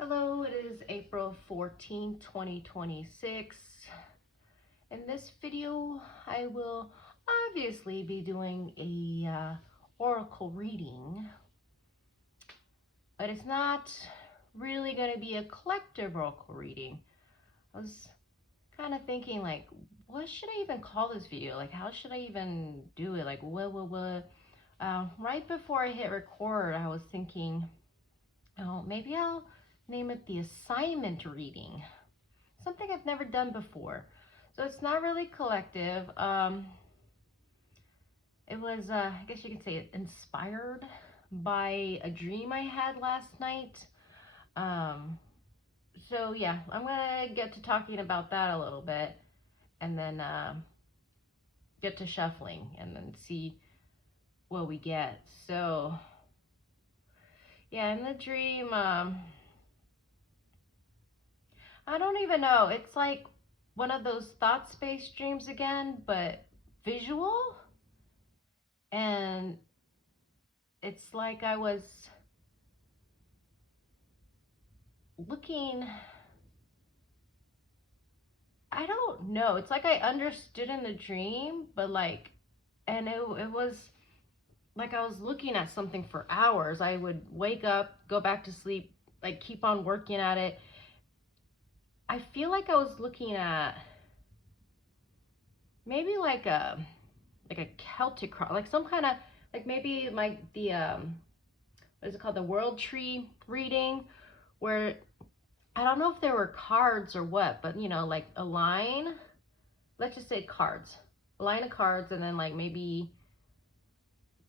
Hello, it is April 14, 2026. In this video, I will obviously be doing a oracle reading, but it's not really going to be a collective oracle reading. I was kind of thinking, like, what should I even call this video? Like, how should I even do it? Like, what? Right before I hit record, I was thinking, oh, maybe I'll name it the assignment reading. Something I've never done before. So it's not really collective. It was, I guess you could say, inspired by a dream I had last night. So yeah, I'm gonna get to talking about that a little bit, and then get to shuffling, and then see what we get. So yeah, in the dream, I don't even know. It's like one of those thought space dreams again, but visual. And it's like I was looking, I don't know. It's like I understood in the dream, but like, and it was like I was looking at something for hours. I would wake up, go back to sleep, like keep on working at it. I feel like I was looking at maybe like a Celtic cross, like some kind of, like maybe like the what is it called, the world tree reading, where I don't know if there were cards or what, but you know, like a line, let's just say cards, a line of cards, and then like maybe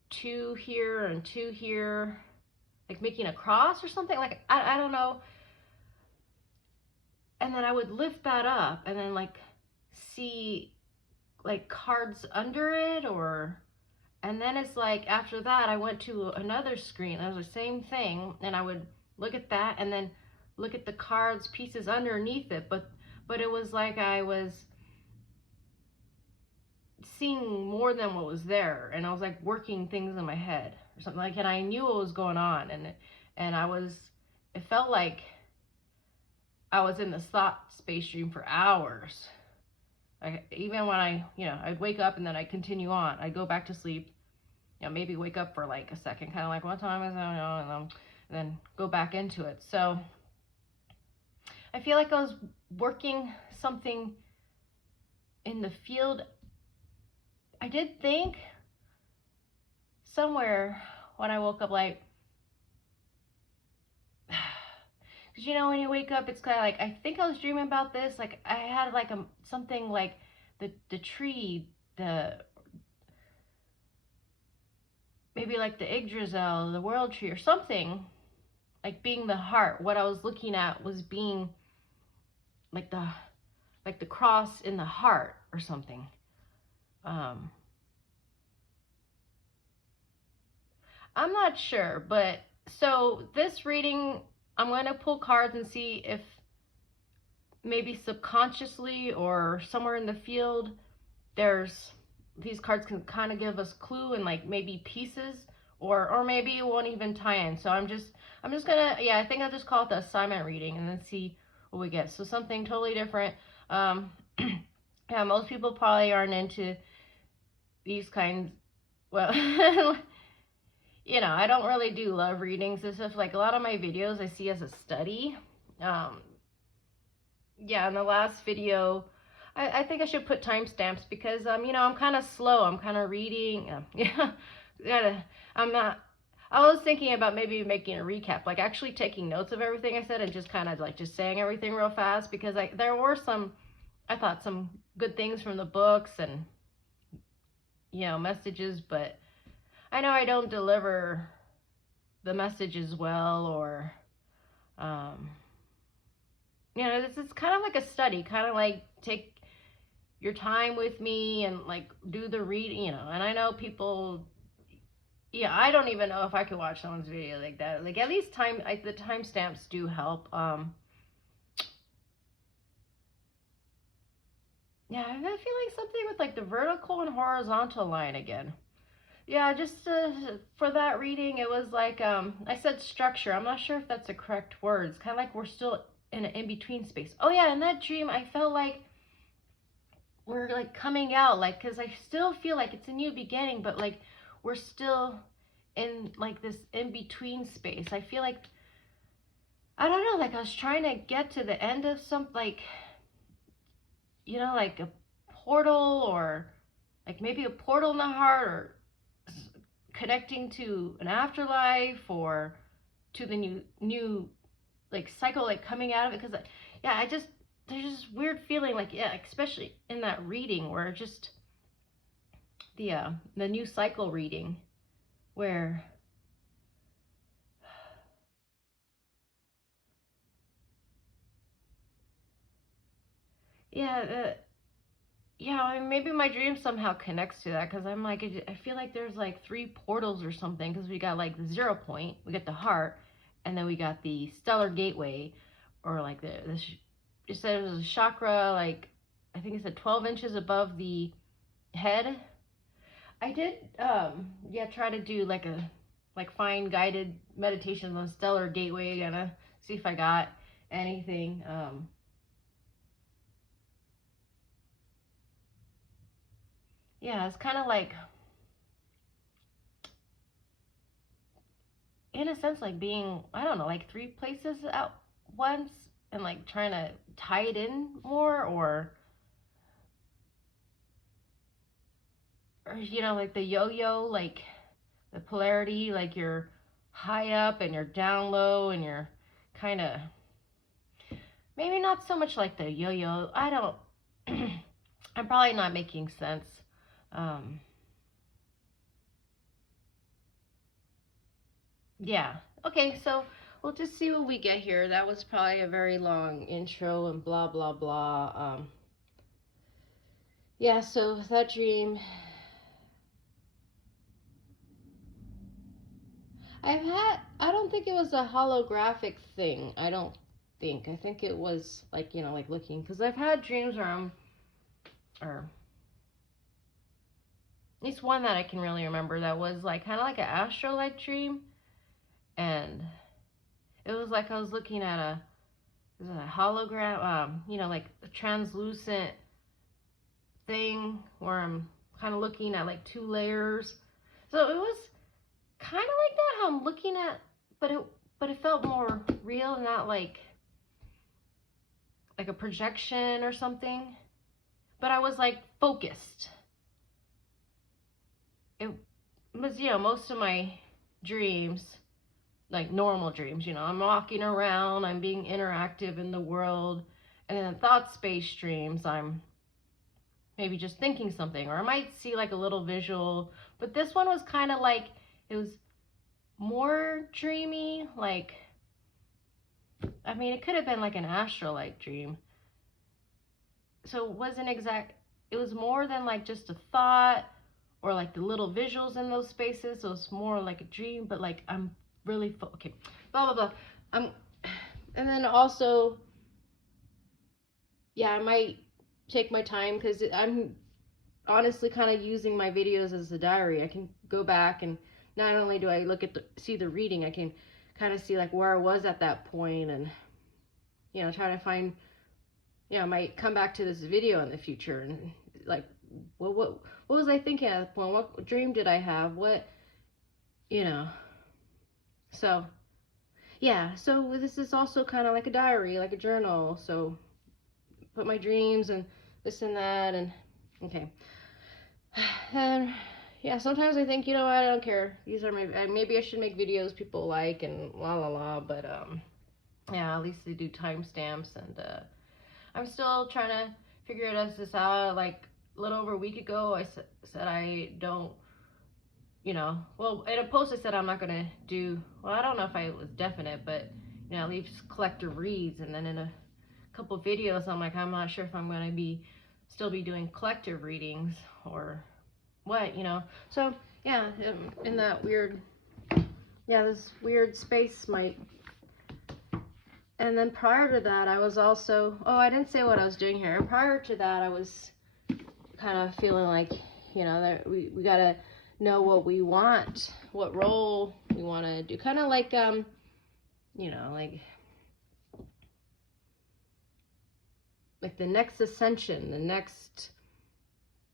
two here and two here, like making a cross or something, like I don't know. And then I would lift that up and then like see like cards under it, or, and then it's like after that I went to another screen, it was the same thing, and I would look at that and then look at the cards pieces underneath it, but it was like I was seeing more than what was there, and I was like working things in my head or something, like, and I knew what was going on, and I was, it felt like I was in this thought space dream for hours. Even when I'd wake up and then I'd continue on, I'd go back to sleep, maybe wake up for like a second, kind of like, what time is it, and then go back into it. So I feel like I was working something in the field. I did think somewhere when I woke up, like, because when you wake up, it's kind of like, I think I was dreaming about this, like I had like something like the tree, maybe like the Yggdrasil, the world tree or something, like being the heart. What I was looking at was being like the cross in the heart or something. I'm not sure, but so this reading, I'm going to pull cards and see if maybe subconsciously or somewhere in the field, these cards can kind of give us clue and like maybe pieces, or maybe it won't even tie in. So I'm just gonna, yeah, I think I'll just call it the assignment reading and then see what we get. So something totally different. Yeah, most people probably aren't into these kinds. Well, I don't really do love readings and stuff. Like a lot of my videos I see as a study. Yeah, in the last video, I think I should put timestamps because, I'm kind of slow. I'm kind of reading. Yeah, I'm not. I was thinking about maybe making a recap, like actually taking notes of everything I said and just kind of like just saying everything real fast, because there were I thought some good things from the books and, messages, but I know I don't deliver the messages well, or, it's kind of like a study, kind of like take your time with me and like do the reading, and I know people, yeah, I don't even know if I could watch someone's video like that. Like at least the timestamps do help. Yeah, I feel like something with like the vertical and horizontal line again. yeah, just for that reading, it was like, I said structure. I'm not sure if that's the correct word. It's kind of like we're still in an in-between space. Oh yeah, in that dream, I felt like we're like coming out, like, because I still feel like it's a new beginning, but like we're still in like this in-between space. I feel like, I don't know, like I was trying to get to the end of some, like, you know, like a portal, or like maybe a portal in the heart, or connecting to an afterlife, or to the new like cycle, like coming out of it. Because yeah, I just, there's this weird feeling, like, yeah, especially in that reading where just the new cycle reading, where yeah, yeah, I mean, maybe my dream somehow connects to that, because I'm like, I feel like there's like three portals or something, because we got like the 0 point, we got the heart, and then we got the stellar gateway, or like it said it was a chakra, like, I think it said 12 inches above the head. I did, yeah, try to do like find guided meditations on stellar gateway, gonna see if I got anything. Yeah, it's kind of like, in a sense, like being, I don't know, like three places at once, and like trying to tie it in more, or you know, like the yo-yo, like the polarity, like you're high up and you're down low, and you're kind of, maybe not so much like the yo-yo. I don't, I'm probably not making sense. Um, yeah. Okay, so we'll just see what we get here. That was probably a very long intro and blah, blah, blah. Yeah, so that dream, I don't think it was a holographic thing. I think it was like, you know, like looking, because I've had dreams where or at least one that I can really remember, that was like kind of like an astral-like dream. And it was like I was looking at a hologram, you know, like a translucent thing, where I'm kind of looking at like two layers. So it was kind of like that, how I'm looking at, but it felt more real, not like a projection or something. But I was like focused. It was, you know, most of my dreams, like normal dreams, you know, I'm walking around, I'm being interactive in the world. And then thought space dreams, I'm maybe just thinking something, or I might see like a little visual. But this one was kind of like, it was more dreamy, like, I mean, it could have been like an astral-like dream. So it wasn't exact, it was more than like just a thought, or like the little visuals in those spaces. So it's more like a dream, but like I'm really, okay, blah, blah, blah. And then also, yeah, I might take my time, because I'm honestly kind of using my videos as a diary. I can go back, and not only do I see the reading, I can kind of see like where I was at that point, and, you know, try to find, you know, I might come back to this video in the future and like, well, what was I thinking at that point? What dream did I have? What, you know? So yeah, so this is also kind of like a diary, like a journal. So put my dreams and this and that, and okay. And yeah, sometimes I think, you know, I don't care. These are maybe I should make videos people like, and la la la, but yeah, at least they do timestamps. And I'm still trying to figure this out. Like a little over a week ago, I said I don't, you know, well, in a post I said I'm not gonna do, well, I don't know if I was definite, but, you know, leave collective reads. And then in a couple videos, I'm like, I'm not sure if I'm gonna still be doing collective readings or what, you know. So yeah, in that weird, yeah, this weird space might. And then prior to that, I was also, oh, I didn't say what I was doing here. And prior to that, I was kind of feeling like, you know, that we gotta know what we want, what role we want to do. Kind of like, you know, like the next ascension, the next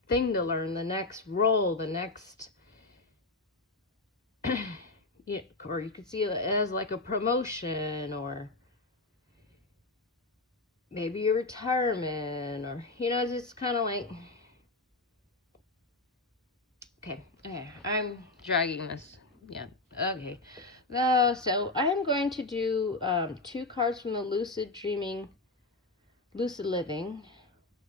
thing to learn, the next role, the next, yeah, or you could see it as like a promotion, or maybe a retirement, or, you know, it's just kind of like, okay, I'm dragging this, yeah, okay. So I am going to do 2 cards from the Lucid Dreaming, Lucid Living,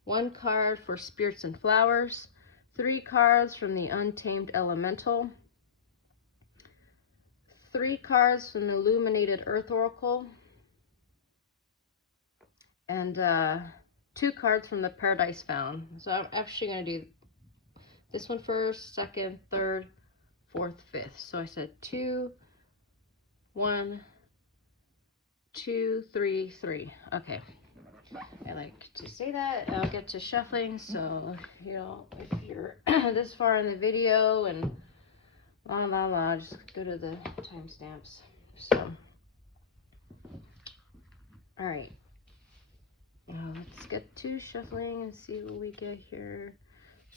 1 card for Spirits and Flowers, 3 cards from the Untamed Elemental, 3 cards from the Illuminated Earth Oracle, and 2 cards from the Paradise Found. So I'm actually going to do this one first, second, third, fourth, fifth. So I said 2, 1, 2, 3, 3. Okay. I like to say that. I'll get to shuffling. So, you know, if you're this far in the video and just go to the timestamps. So, all right. Now let's get to shuffling and see what we get here.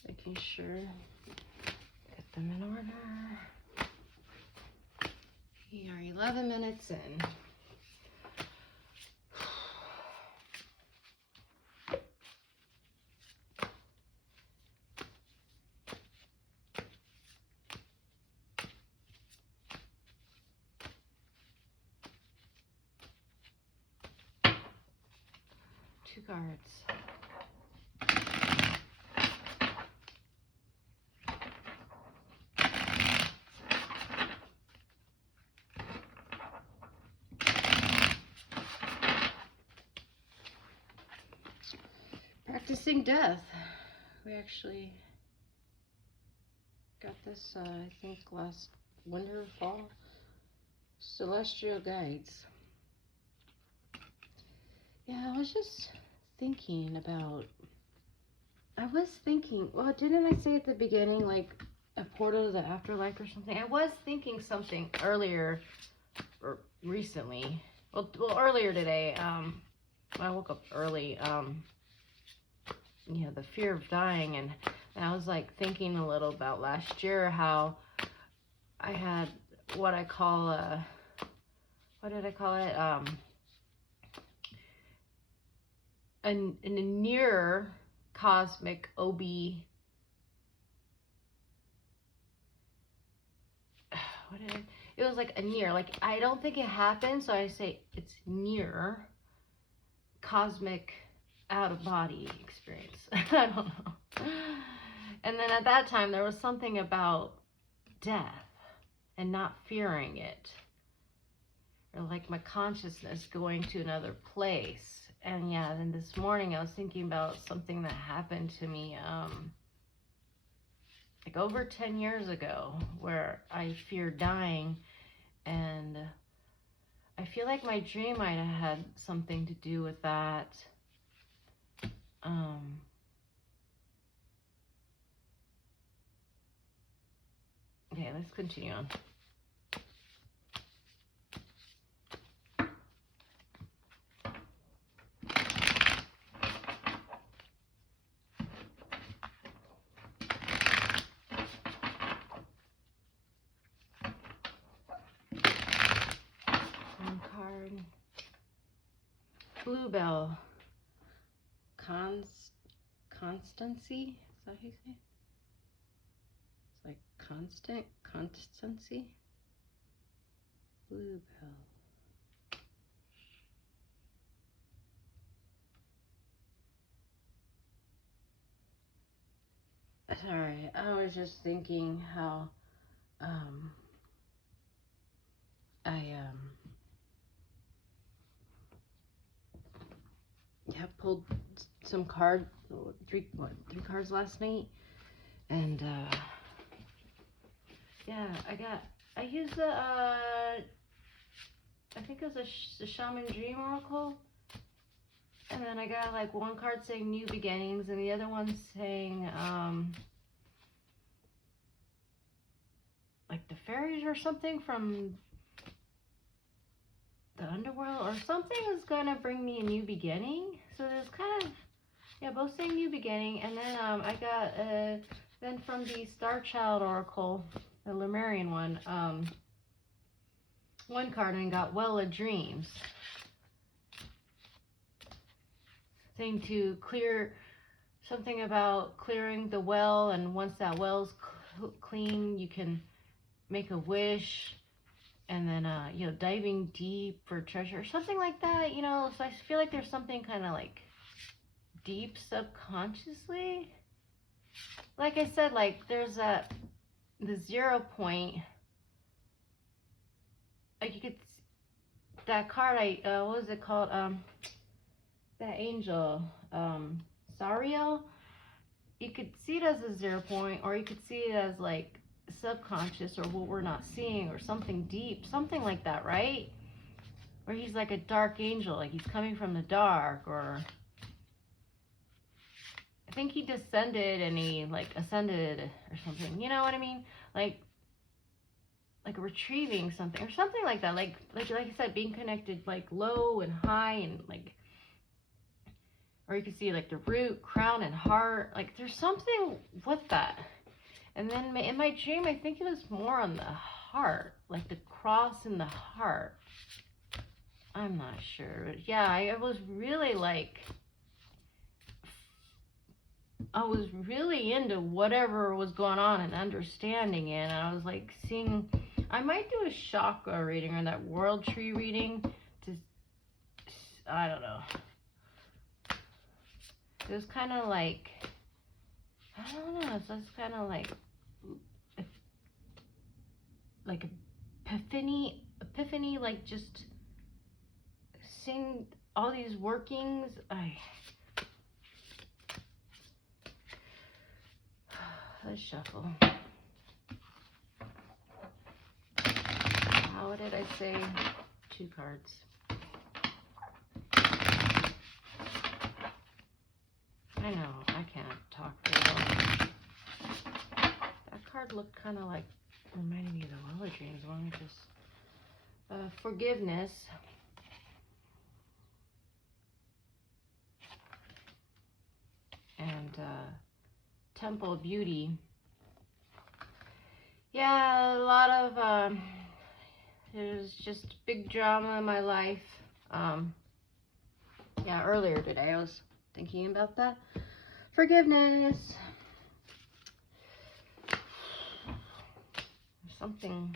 Making sure get them in order. We are 11 minutes in. Two cards. Practicing death. We actually got this, I think, last winter or fall. Celestial Guides. Yeah, I was just thinking about, well, didn't I say at the beginning, like, a portal to the afterlife or something? I was thinking something earlier, or recently, well earlier today, I woke up early, you know, the fear of dying, and I was, like, thinking a little about last year, how I had what I call a, what did I call it, a near cosmic OB, what did it was like a near, like, I don't think it happened, so I say it's near cosmic out-of-body experience. I don't know. And then at that time there was something about death and not fearing it, or like my consciousness going to another place. And yeah, then this morning I was thinking about something that happened to me like over 10 years ago, where I feared dying, and I feel like my dream might have had something to do with that. Okay, let's continue on. One card. Bluebell. Constancy? Is that how you say it? It's like constancy. Bluebell. Sorry, I was just thinking how I pulled some three cards last night, and yeah, I used the I think it was the Shaman Dream Oracle, and then I got like one card saying New Beginnings, and the other one saying like the fairies or something from the Underworld, or something is gonna bring me a new beginning. So there's kind of, yeah, both saying new beginning. And then I got then from the Star Child Oracle, the Lemurian one card, and got Well of Dreams, saying to clear something about clearing the well, and once that well's clean, you can make a wish. And then, you know, diving deep for treasure, something like that, you know. So I feel like there's something kind of like deep subconsciously. Like I said, like there's the 0 point. Like you could, that card, what was it called? That angel, Sariel. You could see it as a 0 point, or you could see it as like subconscious, or what we're not seeing, or something deep, something like that, right? Or he's like a dark angel, like he's coming from the dark, or I think he descended and he like ascended or something, you know what I mean? Like retrieving something or something like that, like I said, being connected like low and high, and like, or you can see like the root, crown, and heart. Like there's something with that. And then in my dream, I think it was more on the heart, like the cross in the heart. I'm not sure. But yeah, I was really like, I was really into whatever was going on and understanding it. And I was like seeing, I might do a chakra reading or that world tree reading to, I don't know. It was kind of like, I don't know, it's just kind of like epiphany, like just seeing all these workings. Let's shuffle. How did I say 2 cards? I know, I can't talk very well. That card looked kind of like, reminding me of the Well of Dreams one. Just forgiveness. And Temple of Beauty. Yeah, a lot of, there's just big drama in my life. Yeah, earlier today I was thinking about that. Forgiveness. Something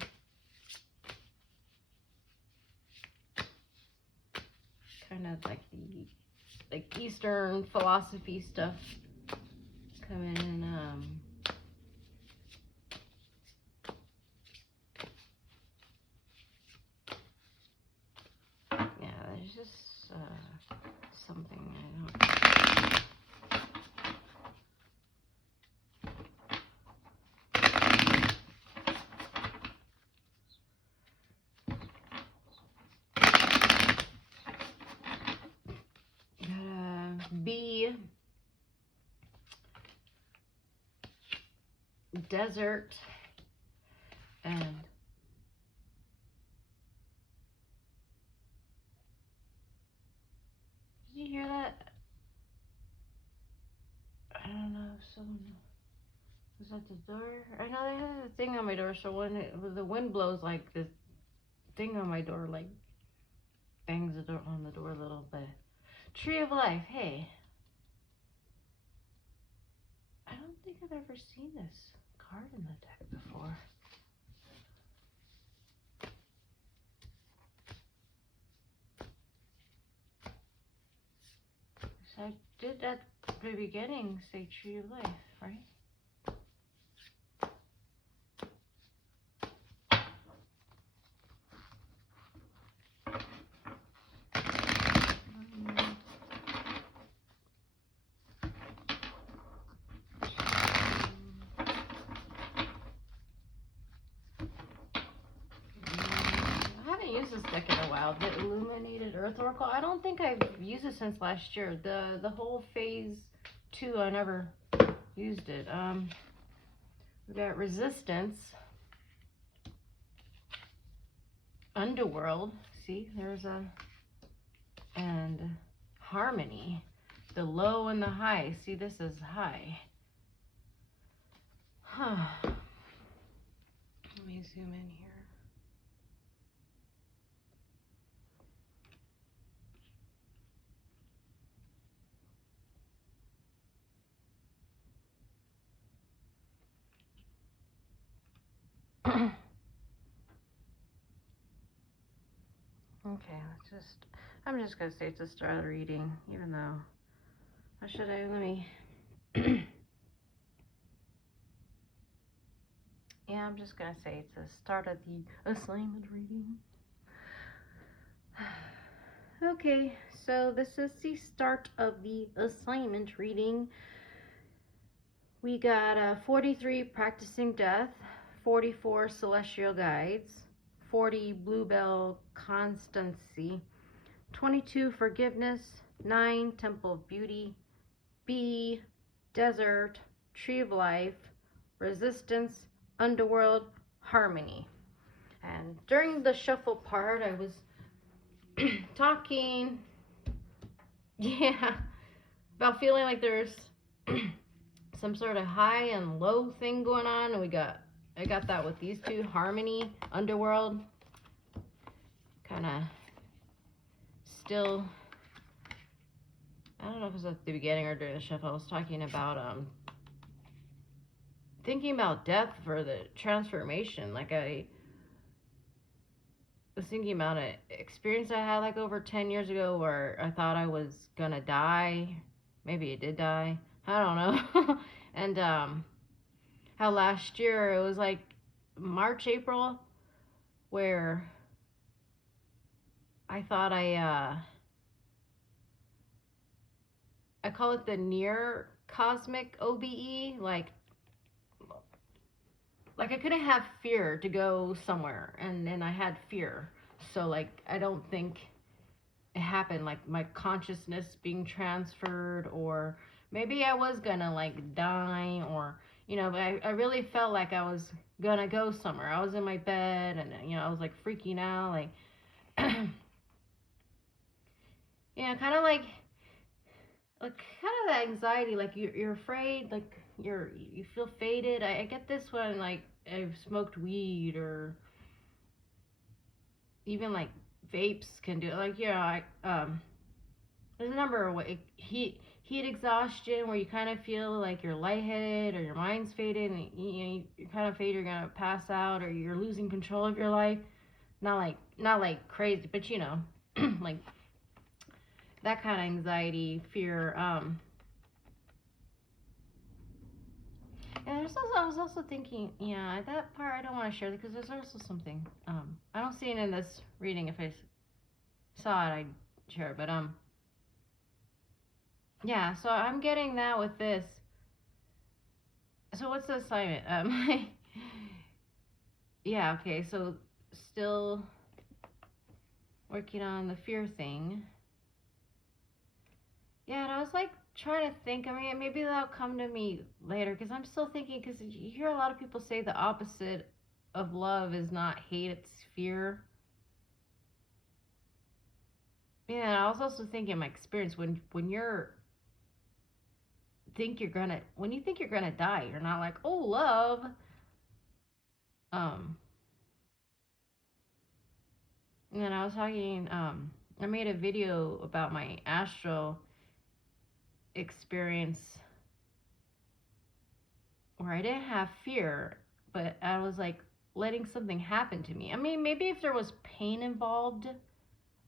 kind of like the Eastern philosophy stuff coming in. Yeah, there's just something I don't. Be desert, and did you hear that? I don't know if someone was at the door. I know they had a thing on my door, so when the wind blows, like this thing on my door like bangs the door on the door a little bit. Tree of Life. Hey, I don't think I've ever seen this card in the deck before. So I did at the beginning say Tree of Life, right? This deck in a while. The Illuminated Earth Oracle. I don't think I've used it since last year. The whole phase 2, I never used it. We got Resistance. Underworld. See, there's a, and harmony. The low and the high. See, this is high. Huh. Let me zoom in here. Okay, I'm just gonna say it's a start of the reading, even though, or should I, let me, yeah, I'm just gonna say it's the start of the assignment reading. Okay, so this is the start of the assignment reading. We got 43 practicing death, 44 celestial guides, 40 Bluebell constancy, 22 forgiveness, 9 temple of beauty, B, desert, tree of life, resistance, underworld, harmony. And during the shuffle part, I was talking, yeah, about feeling like there's some sort of high and low thing going on. And I got that with these two, harmony, underworld. Kind of still, I don't know if it was at the beginning or during the shuffle, I was talking about thinking about death for the transformation. Like I was thinking about an experience I had like over 10 years ago where I thought I was gonna die. Maybe I did die. I don't know. And how last year it was like March, April, where I thought I call it the near cosmic OBE, like I couldn't have fear to go somewhere, and then I had fear. So like I don't think it happened, like my consciousness being transferred, or maybe I was gonna like die, or you know, but I really felt like I was gonna go somewhere. I was in my bed, and you know, I was like freaking out, like yeah, kind of like kind of that anxiety, like you're afraid, like you feel faded. I get this when like I've smoked weed, or even like vapes can do it. Like, you know, there's a number of ways. Heat exhaustion, where you kind of feel like you're lightheaded or your mind's faded, and you're kind of afraid you're gonna pass out or you're losing control of your life. Not like crazy, but you know, like that kind of anxiety, fear. And I was also thinking, yeah, that part I don't want to share because there's also something. I don't see it in this reading. If I saw it, I'd share it. But yeah. So I'm getting that with this. So what's the assignment? Yeah. Okay. So still working on the fear thing. Yeah, and I was like trying to think. I mean, maybe that'll come to me later because I'm still thinking. Because you hear a lot of people say the opposite of love is not hate; it's fear. Yeah, and I was also thinking my experience when you think you're gonna die, you're not like, oh, love. Um, and then I was talking. I made a video about my astral experience where I didn't have fear, but I was like letting something happen to me. I mean, maybe if there was pain involved,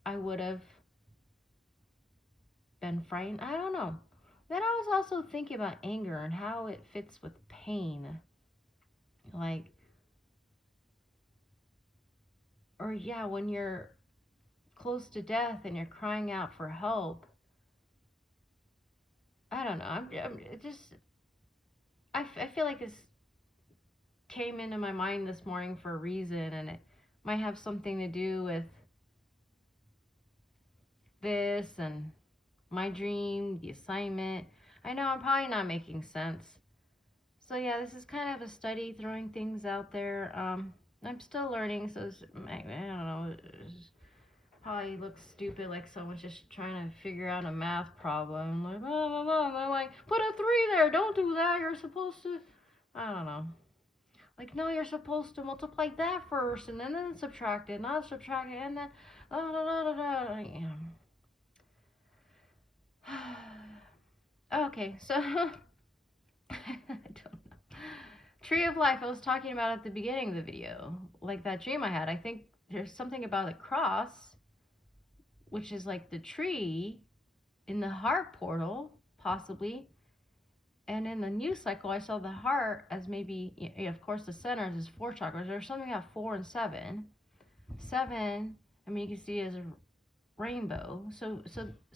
I would have been frightened. I don't know. Then I was also thinking about anger and how it fits with pain. Like, or yeah, when you're close to death and you're crying out for help. I don't know. I'm it just, I feel like this came into my mind this morning for a reason, and it might have something to do with this and my dream, the assignment. I know I'm probably not making sense. So yeah, this is kind of a study, throwing things out there. I'm still learning, so I don't know. It's probably looks stupid, like someone's just trying to figure out a math problem. Like, blah, blah, blah. And I'm like, put a 3 there. Don't do that. You're supposed to. I don't know. Like, no, you're supposed to multiply that first, and then subtract it, not subtract it, and then. Da, da, da, da, yeah. Okay, so I don't know. Tree of Life, I was talking about at the beginning of the video, like that dream I had. I think there's something about a cross, which is like the tree in the heart portal, possibly. And in the new cycle, I saw the heart as maybe, of course, the center is 4 chakras. There's something about 4 and 7. 7, I mean, you can see it as a rainbow. So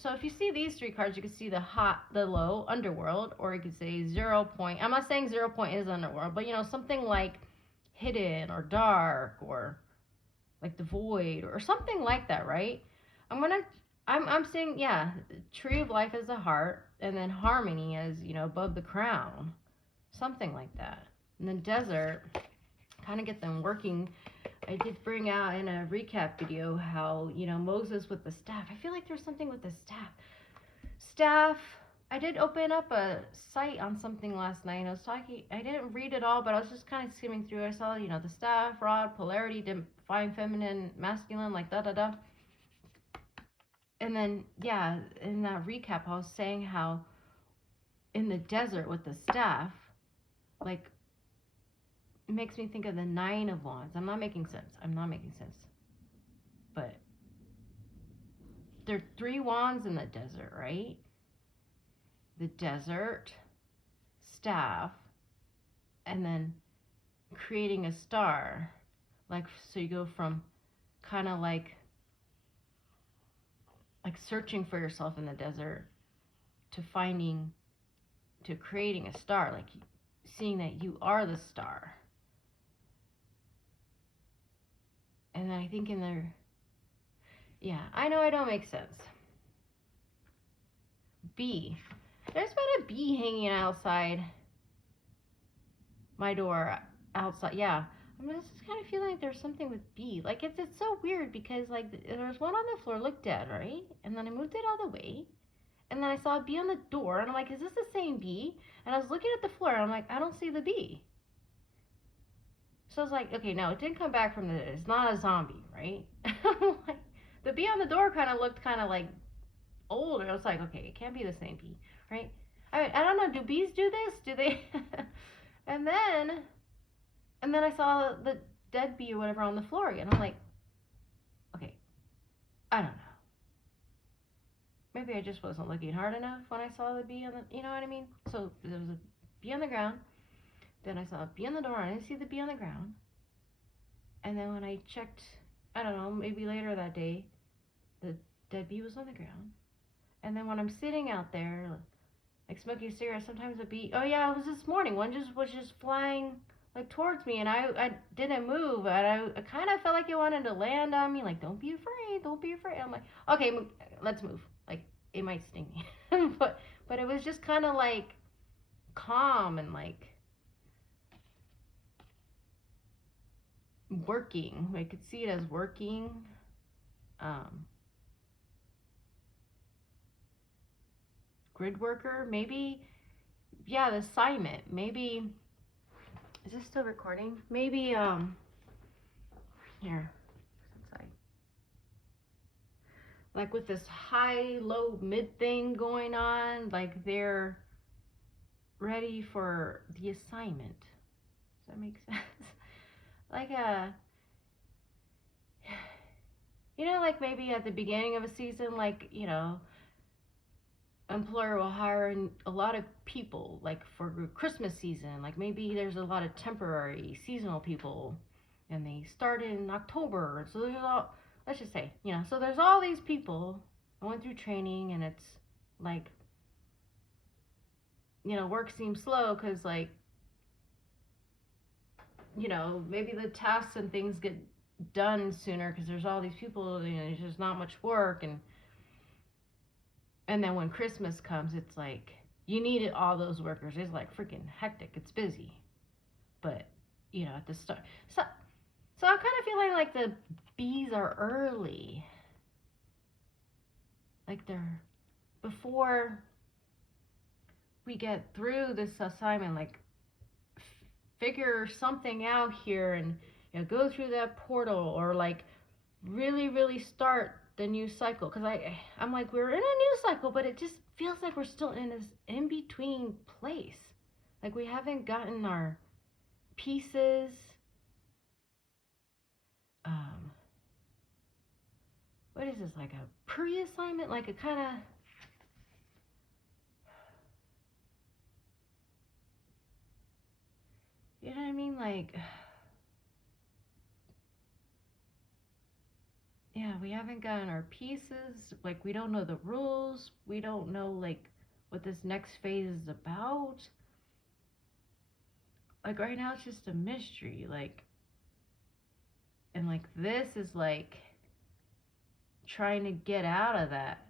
if you see these 3 cards, you can see the low, Underworld, or you could say 0 point. I'm not saying 0 point is Underworld, but something like hidden or dark or like the void or something like that, right? I'm saying, yeah, Tree of Life is the heart, and then harmony is, above the crown, something like that. And then desert, kind of get them working. I did bring out in a recap video how, Moses with the staff. I feel like there's something with the staff. I did open up a site on something last night. I didn't read it all, but I was just kind of skimming through. I saw, the staff, rod, polarity, divine, feminine, masculine, like da-da-da. And then, yeah, in that recap, I was saying how in the desert with the staff, like, it makes me think of the 9 of Wands. I'm not making sense. But there are 3 wands in the desert, right? The desert, staff, and then creating a star. Like, so you go from kind of like searching for yourself in the desert to creating a star, like seeing that you are the star. And then I think in there, yeah, I know I don't make sense. Bee. There's been a bee hanging outside my door, outside, yeah. I'm just kind of feeling like there's something with bee. Like, it's so weird because, like, there's one on the floor, looked dead, right? And then I moved it out of the way. And then I saw a bee on the door, and I'm like, is this the same bee? And I was looking at the floor, and I'm like, I don't see the bee. So I was like, okay, no, it didn't come back from it's not a zombie, right? Like, the bee on the door kind of looked kind of like older. I was like, okay, it can't be the same bee, right? I don't know, do bees do this? Do they? And then I saw the dead bee or whatever on the floor again. I'm like, okay, I don't know. Maybe I just wasn't looking hard enough when I saw the bee on the, you know what I mean? So there was a bee on the ground. Then I saw a bee on the door. I didn't see the bee on the ground. And then when I checked, I don't know, maybe later that day, the dead bee was on the ground. And then when I'm sitting out there, like smoking a cigarette, sometimes a bee, oh yeah, it was this morning. One was just flying like towards me, and I didn't move. And I kind of felt like it wanted to land on me, like, don't be afraid, don't be afraid. I'm like, okay, let's move. Like, it might sting me. but it was just kind of like calm and like working. I could see it as working. Grid worker, maybe. Yeah, the assignment. Maybe. Is this still recording? Maybe, here. Like with this high, low, mid thing going on, like they're ready for the assignment. Does that make sense? Like like maybe at the beginning of a season, like, employer will hire a lot of people, like for Christmas season. Like maybe there's a lot of temporary seasonal people, and they start in October. So there's let's just say, so there's all these people going through training, and it's like, work seems slow because, like, maybe the tasks and things get done sooner because there's all these people, there's just not much work. And then when Christmas comes, it's like, you needed all those workers. It's like freaking hectic. It's busy. But, at the start. So I'm kind of feeling like the bees are early. Like they're before we get through this assignment, like figure something out here and go through that portal, or like really start the new cycle. Because I'm like, we're in a new cycle, but it just feels like we're still in this in-between place. Like we haven't gotten our pieces. What is this, like a pre-assignment? Like a kind of... You know what I mean? Like... Yeah, we haven't gotten our pieces. Like, we don't know the rules. We don't know, like, what this next phase is about. Like, right now it's just a mystery. Like, and like, this is like trying to get out of that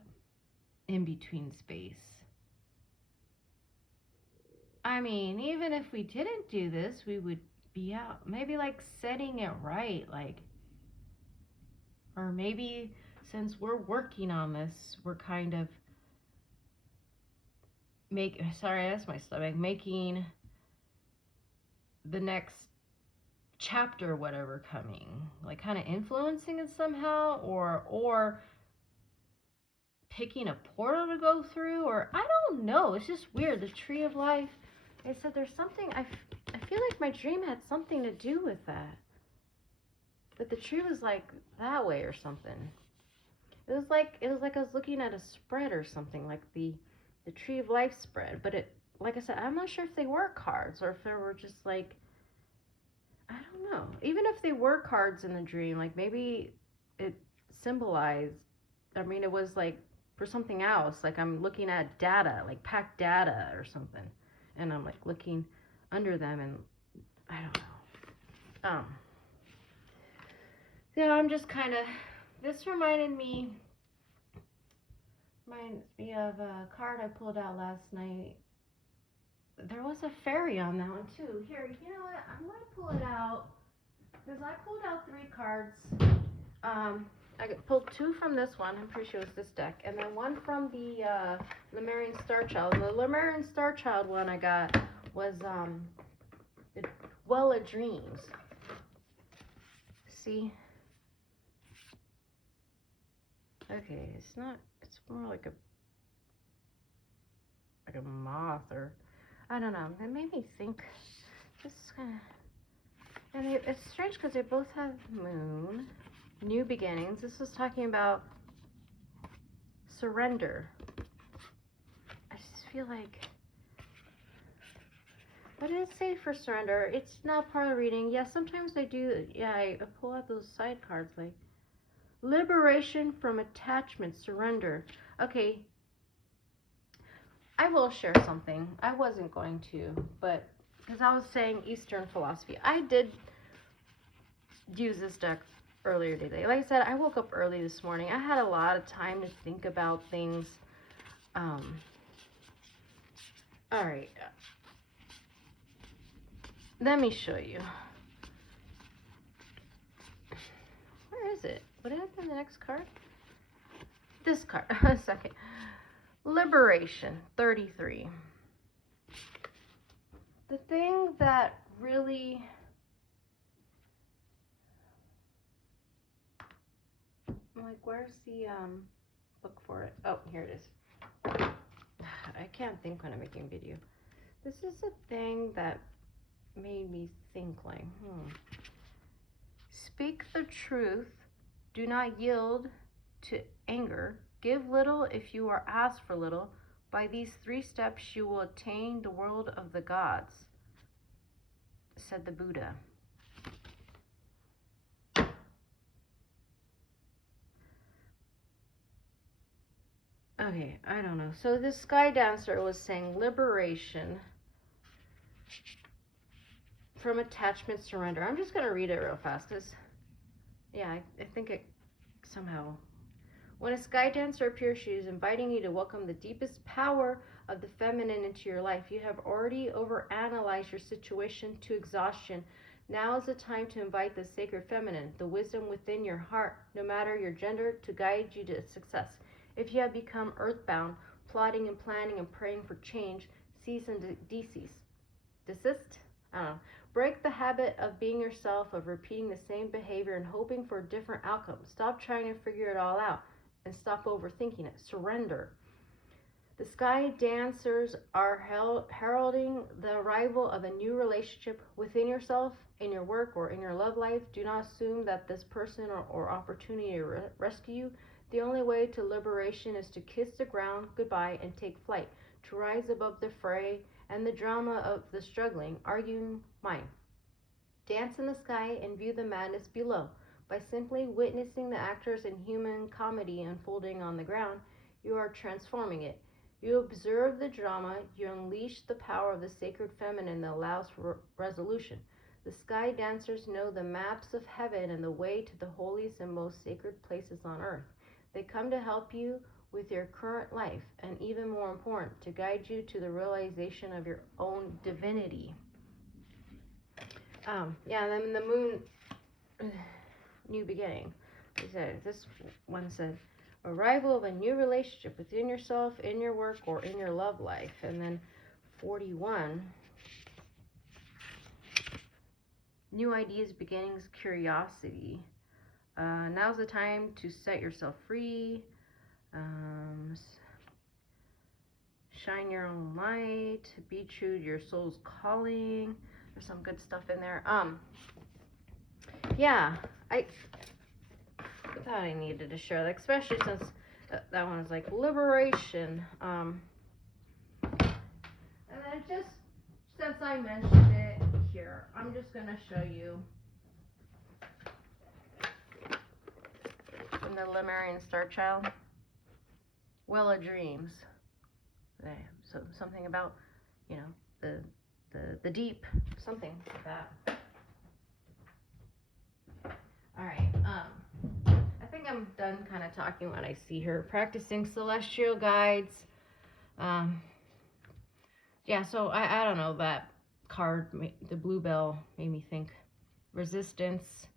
in-between space. I mean, even if we didn't do this, we would be out. Maybe like setting it right. Like, or maybe since we're working on this, we're kind of sorry, that's my stomach, making the next chapter, whatever, coming, like kind of influencing it somehow, or picking a portal to go through, or I don't know. It's just weird. The tree of life, I said there's something, I feel like my dream had something to do with that. But the tree was like that way or something. It was like I was looking at a spread or something, like the tree of life spread. But it, like I said, I'm not sure if they were cards or if they were just like, I don't know. Even if they were cards in the dream, like maybe it symbolized, I mean, it was like for something else. Like I'm looking at data, like packed data or something. And I'm like looking under them, and I don't know. Yeah, I'm just kind of, this reminds me of a card I pulled out last night. There was a fairy on that one too. Here, you know what? I'm going to pull it out because I pulled out 3 cards. I pulled 2 from this one. I'm pretty sure it was this deck. And then 1 from the Lemurian Star Child. And the Lemurian Star Child one I got was the Well of Dreams. See? Okay, it's not, it's more like a moth, or I don't know. It made me think. Just kind of, and it's strange because they both have moon, new beginnings. This is talking about surrender. I just feel like, what did it say for surrender? It's not part of the reading. Yeah, sometimes I do. Yeah, I pull out those side cards, like liberation from attachment, surrender. Okay, I will share something. I wasn't going to, but because I was saying Eastern philosophy, I did use this deck earlier today. Like I said, I woke up early this morning. I had a lot of time to think about things. All right. Let me show you. Where is it? What happened to the next card? This card. A second. Liberation, 33. The thing that really... I'm like, where's the book for it? Oh, here it is. I can't think when I'm making a video. This is a thing that made me think, like, Speak the truth. Do not yield to anger. Give little if you are asked for little. By these 3 steps you will attain the world of the gods, said the Buddha. Okay, I don't know. So this sky dancer was saying liberation from attachment, surrender. I'm just going to read it real fast because, yeah, I think it somehow... When a sky dancer appears, she is inviting you to welcome the deepest power of the feminine into your life. You have already overanalyzed your situation to exhaustion. Now is the time to invite the sacred feminine, the wisdom within your heart, no matter your gender, to guide you to success. If you have become earthbound, plotting and planning and praying for change, cease and desist? I don't know. Break the habit of being yourself, of repeating the same behavior and hoping for a different outcome. Stop trying to figure it all out and stop overthinking it. Surrender. The sky dancers are heralding the arrival of a new relationship within yourself, in your work, or in your love life. Do not assume that this person or opportunity will rescue you. The only way to liberation is to kiss the ground goodbye and take flight, to rise above the fray and the drama of the struggling, arguing mind. Dance in the sky and view the madness below. By simply witnessing the actors in human comedy unfolding on the ground, you are transforming it. You observe the drama, you unleash the power of the sacred feminine that allows for resolution. The sky dancers know the maps of heaven and the way to the holiest and most sacred places on earth. They come to help you with your current life, and even more important, to guide you to the realization of your own divinity. Then the moon, new beginning. This one said, arrival of a new relationship within yourself, in your work, or in your love life. And then 41, new ideas, beginnings, curiosity. Now's the time to set yourself free. Shine your own light. Be true to your soul's calling. There's some good stuff in there. I thought I needed to share that, especially since that one is like liberation. And then just since I mentioned it here, I'm just gonna show you from the Lemurian Star Child, Well of Dreams. So something about, you know, the deep, something like that. All right. I think I'm done kind of talking when I see her practicing celestial guides. So I don't know, that card, the Bluebell, made me think resistance.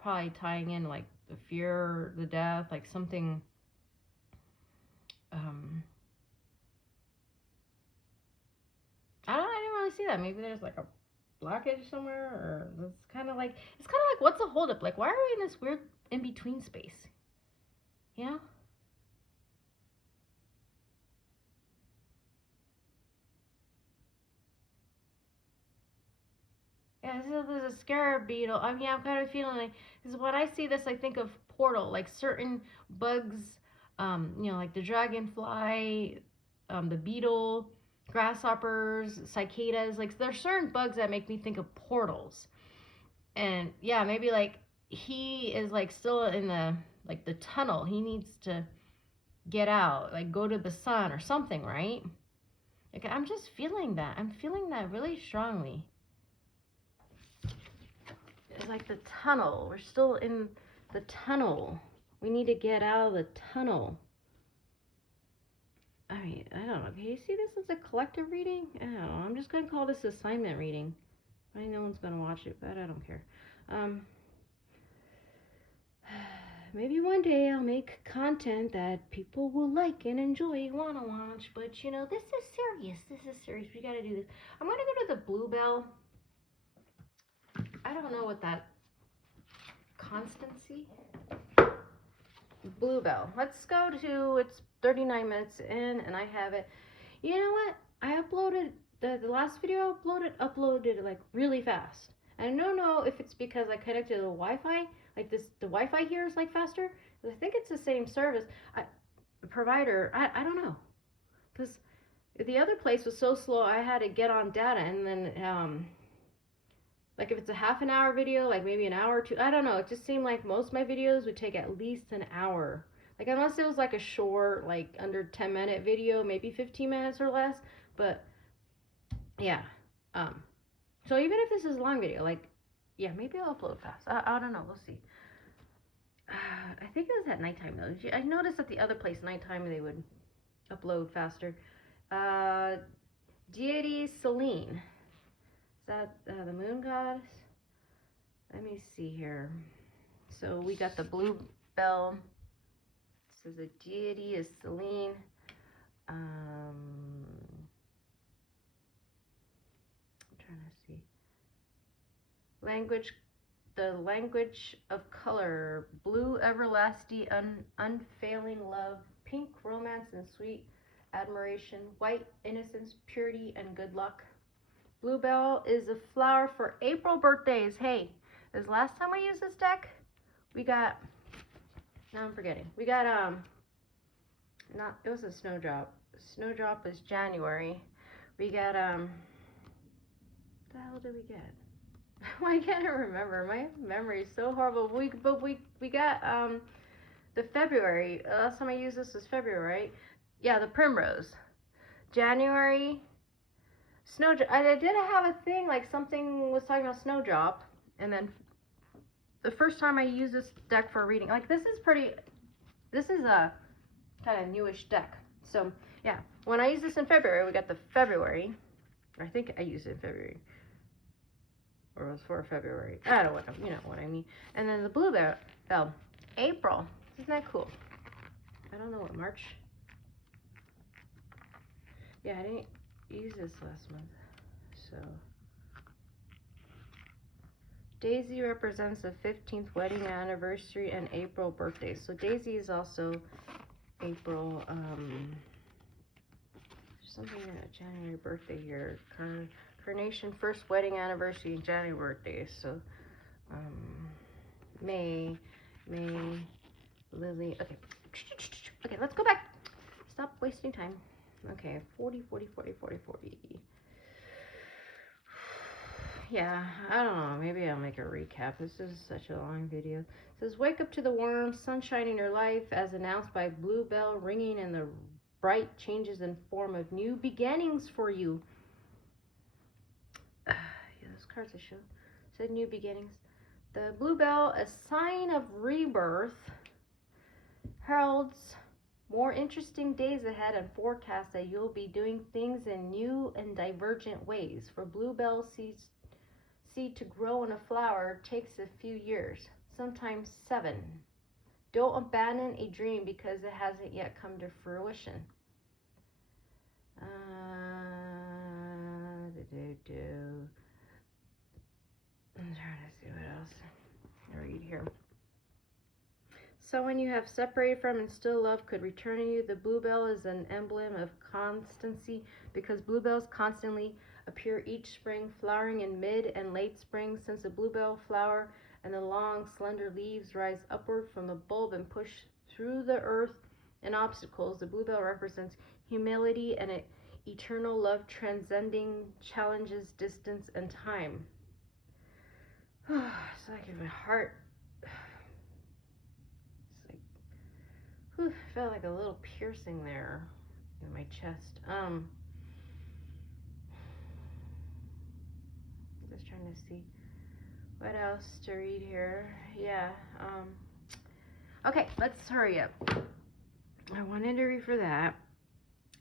Probably tying in like the fear, the death, like something. I didn't really see that. Maybe there's like a blockage somewhere, or it's kind of like what's the holdup? Like, why are we in this weird in between space? You know? Yeah, this is a Scarab beetle. I'm kind of feeling like, because when I see this, I think of Portal, like certain bugs, like the dragonfly, the beetle, grasshoppers, cicadas. Like, there's certain bugs that make me think of portals. And yeah, maybe like he is like still in the tunnel. He needs to get out, like go to the sun or something, right? Like, I'm just feeling that. I'm feeling that really strongly. It's like the tunnel. We're still in the tunnel. We need to get out of the tunnel. I mean, I don't know. Can you see this as a collective reading? I don't know. I'm just going to call this assignment reading. I know no one's going to watch it, but I don't care. Maybe one day I'll make content that people will like and enjoy, want to watch. But, you know, this is serious. This is serious. We got to do this. I'm going to go to the Bluebell. I don't know what that constancy. Bluebell. Let's go to, it's 39 minutes in and I have it. You know what? I uploaded the last video I uploaded like really fast. I don't know if it's because I connected to the Wi-Fi, like the Wi-Fi here is like faster. I think it's the same service. Provider, I don't know. Because the other place was so slow, I had to get on data, and then like if it's a half an hour video, like maybe an hour or two, I don't know. It just seemed like most of my videos would take at least an hour. Like unless it was like a short, like under 10-minute video, maybe 15 minutes or less. But yeah. So even if this is a long video, like, yeah, maybe I'll upload fast. I don't know. We'll see. I think it was at nighttime though. I noticed at the other place, nighttime, they would upload faster. Deity Selene. Is that the moon goddess? Let me see here. So we got the Bluebell. This is a deity is Selene. I'm trying to see. Language, the language of color, blue, everlasting, unfailing love, pink, romance and sweet admiration, white, innocence, purity, and good luck. Bluebell is a flower for April birthdays. Hey, this last time I used this deck, we got, now I'm forgetting. We got, it was a Snowdrop. Snowdrop is January. We got, what the hell did we get? Why can't I remember? My memory is so horrible. We got, the February. Last time I used this was February, right? Yeah, the Primrose. January, Snowdrop. I did have a thing, like something was talking about Snowdrop. And then the first time I used this deck for a reading, like this is a kind of newish deck. So yeah, when I used this in February, we got the February. I think I used it in February. Or it was for February. I don't know what, you know what I mean. And then the Bluebell, April. Isn't that cool? I don't know what, March? Yeah, I didn't use this last month. So Daisy represents the 15th wedding anniversary and April birthday. So Daisy is also April, something January birthday here. Carnation, first wedding anniversary and January birthday. So May, Lily. Okay. Okay, let's go back. Stop wasting time. Okay, 40. Yeah, I don't know. Maybe I'll make a recap. This is such a long video. It says, wake up to the warm sunshine in your life as announced by Bluebell ringing and the bright changes in form of new beginnings for you. Yeah, those cards I showed said new beginnings. The Bluebell, a sign of rebirth, heralds more interesting days ahead and forecasts that you'll be doing things in new and divergent ways. For Bluebell seed to grow in a flower takes a few years, sometimes 7. Don't abandon a dream because it hasn't yet come to fruition. I'm trying to see what else I read here. Someone you have separated from and still love could return to you. The Bluebell is an emblem of constancy because bluebells constantly appear each spring, flowering in mid and late spring. Since the bluebell flower and the long, slender leaves rise upward from the bulb and push through the earth and obstacles, the bluebell represents humility and an eternal love transcending challenges, distance, and time. It's like my heart. Whew, felt like a little piercing there in my chest. Just trying to see what else to read here. Yeah. Okay, let's hurry up. I wanted to read for that.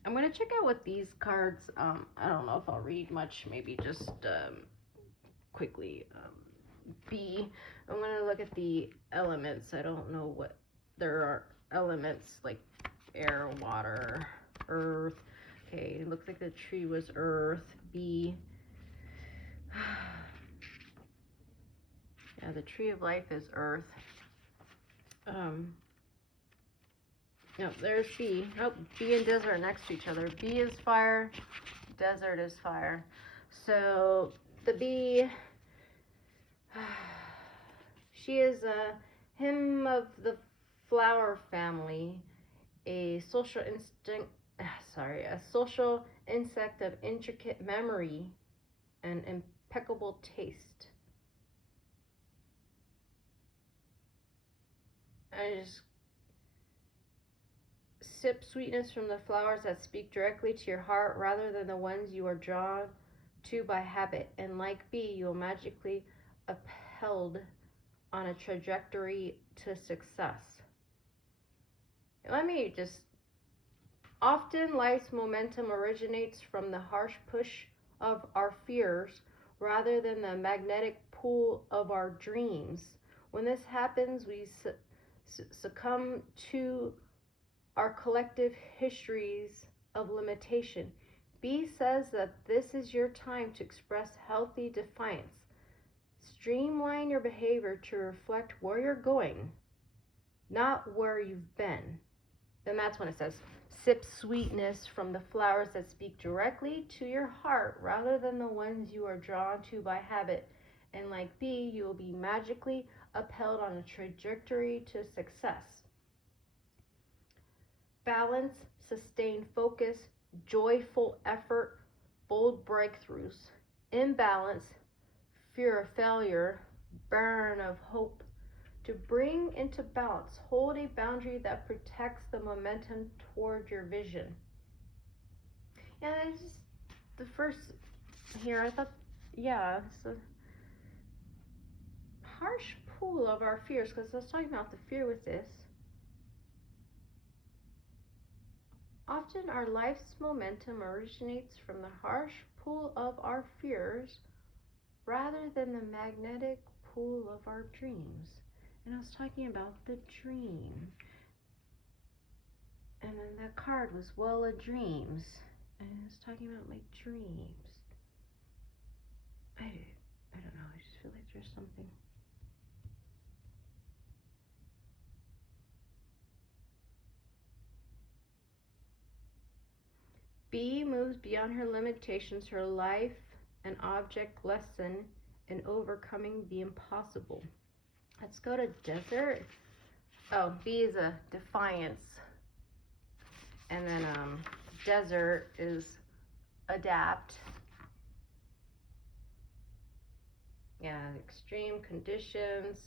I'm gonna check out what these cards. I don't know if I'll read much. Maybe just quickly. I'm gonna look at the elements. I don't know what there are. Elements like air, water, earth. Okay, it looks like the tree was earth. B. Yeah, the tree of life is earth. No, there's B. Oh, B and desert are next to each other. B is fire, desert is fire. So the B, she is a hymn of the flower family, a social insect of intricate memory and impeccable taste. I just sip sweetness from the flowers that speak directly to your heart rather than the ones you are drawn to by habit. And like bee, you will magically upheld on a trajectory to success. Let me just Often life's momentum originates from the harsh push of our fears rather than the magnetic pull of our dreams. When this happens, we succumb to our collective histories of limitation. B says that this is your time to express healthy defiance. Streamline your behavior to reflect where you're going, not where you've been. Then that's when it says, sip sweetness from the flowers that speak directly to your heart rather than the ones you are drawn to by habit. And like B, you will be magically upheld on a trajectory to success. Balance, sustained focus, joyful effort, bold breakthroughs. Imbalance, fear of failure, burn of hope. To bring into balance, hold a boundary that protects the momentum toward your vision. Yeah, that's just the first here. I thought, yeah, it's a harsh pull of our fears, because I was talking about the fear with this. Often our life's momentum originates from the harsh pull of our fears rather than the magnetic pull of our dreams. And I was talking about the dream. And then that card was Well of Dreams. And I was talking about my dreams. I don't know, I just feel like there's something. B moves beyond her limitations, her life and object lesson in overcoming the impossible. Let's go to Desert. Oh, B is a defiance. And then Desert is adapt. Yeah, extreme conditions.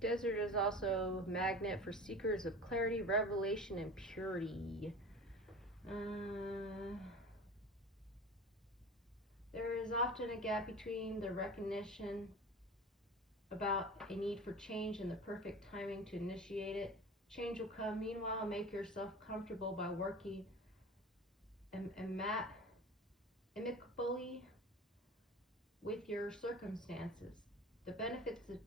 Desert is also magnet for seekers of clarity, revelation, and purity. There is often a gap between the recognition about a need for change and the perfect timing to initiate it. Change will come. Meanwhile, make yourself comfortable by working amicably with your circumstances. The benefits of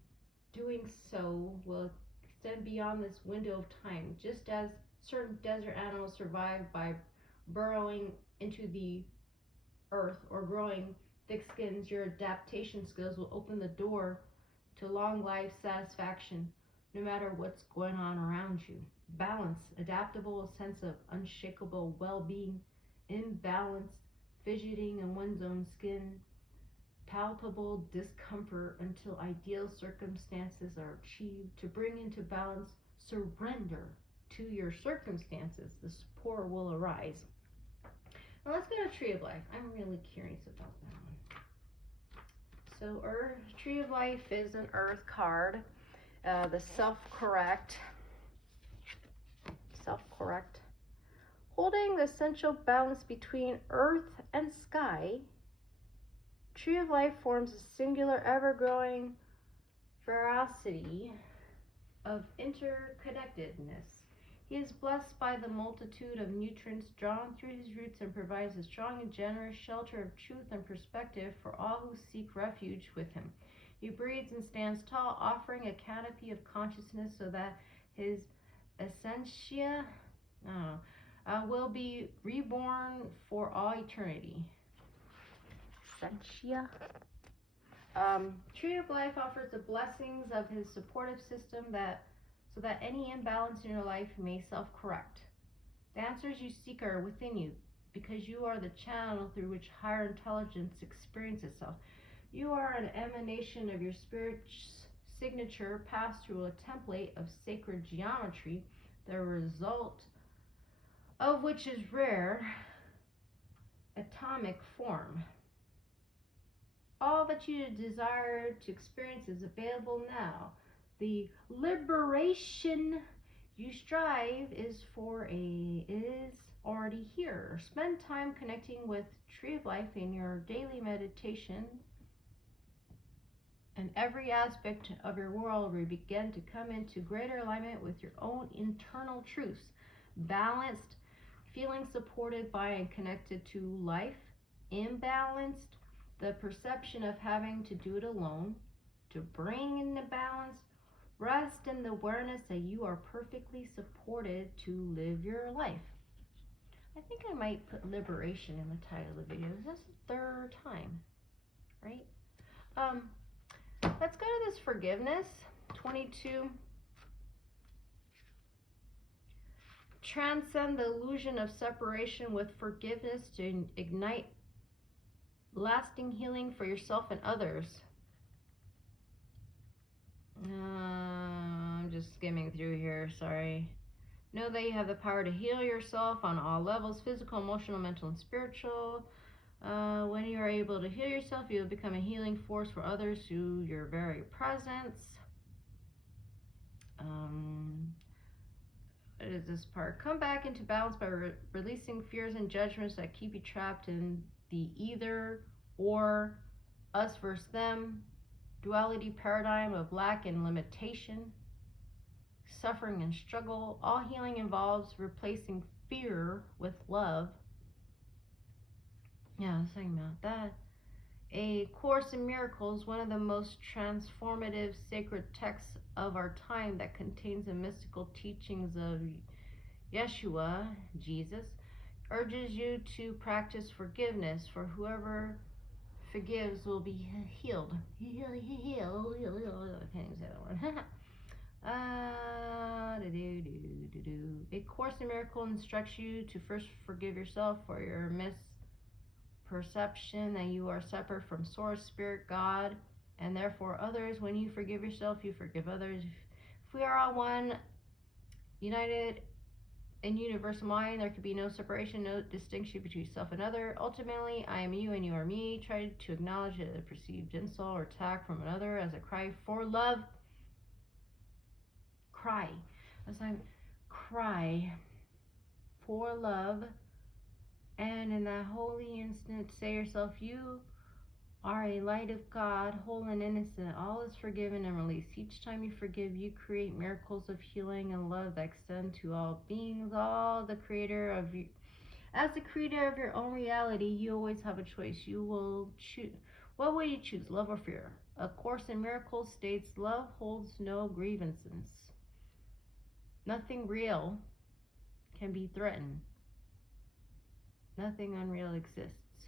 doing so will extend beyond this window of time, just as certain desert animals survive by burrowing into the earth or growing thick skins. Your adaptation skills will open the door to long life satisfaction, no matter what's going on around you. Balance, adaptable, a sense of unshakable well-being. Imbalanced, fidgeting in one's own skin. Palpable discomfort until ideal circumstances are achieved. To bring into balance, surrender to your circumstances. The support will arise. Now let's go to Tree of Life. I'm really curious about that one. So Tree of Life is an Earth card. The self-correct. Holding the essential balance between Earth and sky, Tree of Life forms a singular, ever-growing veracity of interconnectedness. He is blessed by the multitude of nutrients drawn through his roots and provides a strong and generous shelter of truth and perspective for all who seek refuge with him. He breathes and stands tall, offering a canopy of consciousness so that his essentia will be reborn for all eternity. Essentia. Tree of Life offers the blessings of his supportive system so that any imbalance in your life may self-correct. The answers you seek are within you, because you are the channel through which higher intelligence experiences itself. You are an emanation of your spirit's signature passed through a template of sacred geometry, the result of which is rare atomic form. All that you desire to experience is available now. The liberation you strive is already here. Spend time connecting with Tree of Life in your daily meditation. and every aspect of your world will begin to come into greater alignment with your own internal truths, balanced, feeling supported by and connected to life, imbalanced, the perception of having to do it alone, to bring into balance, rest in the awareness that you are perfectly supported to live your life. I think I might put liberation in the title of the video. This is the third time, right? Let's go to this forgiveness. 22. Transcend the illusion of separation with forgiveness to ignite lasting healing for yourself and others. I'm just skimming through here, sorry. Know that you have the power to heal yourself on all levels, physical, emotional, mental, and spiritual. When you are able to heal yourself, you will become a healing force for others through your very presence. What is this part? Come back into balance by releasing fears and judgments that keep you trapped in the either or, us versus them, duality paradigm of lack and limitation, suffering and struggle. All healing involves replacing fear with love. Yeah, I was saying about that. A Course in Miracles, one of the most transformative sacred texts of our time that contains the mystical teachings of Yeshua, Jesus, urges you to practice forgiveness, for whoever forgives will be healed. I can't even say that word. A Course in Miracles instructs you to first forgive yourself for your misperception that you are separate from Source, Spirit, God, and therefore others. When you forgive yourself, you forgive others. If we are all one, united in universal mind, there could be no separation, no distinction between self and other. Ultimately, I am you and you are me. Try to acknowledge a perceived insult or attack from another as a cry for love. Cry. As I cry for love. And in that holy instant, say yourself, you are a light of God, whole and innocent. All is forgiven and released. Each time you forgive, you create miracles of healing and love that extend to all beings. As the creator of your own reality, you always have a choice. You will choose. What will you choose, love or fear? A Course in Miracles states, love holds no grievances. Nothing real can be threatened. Nothing unreal exists.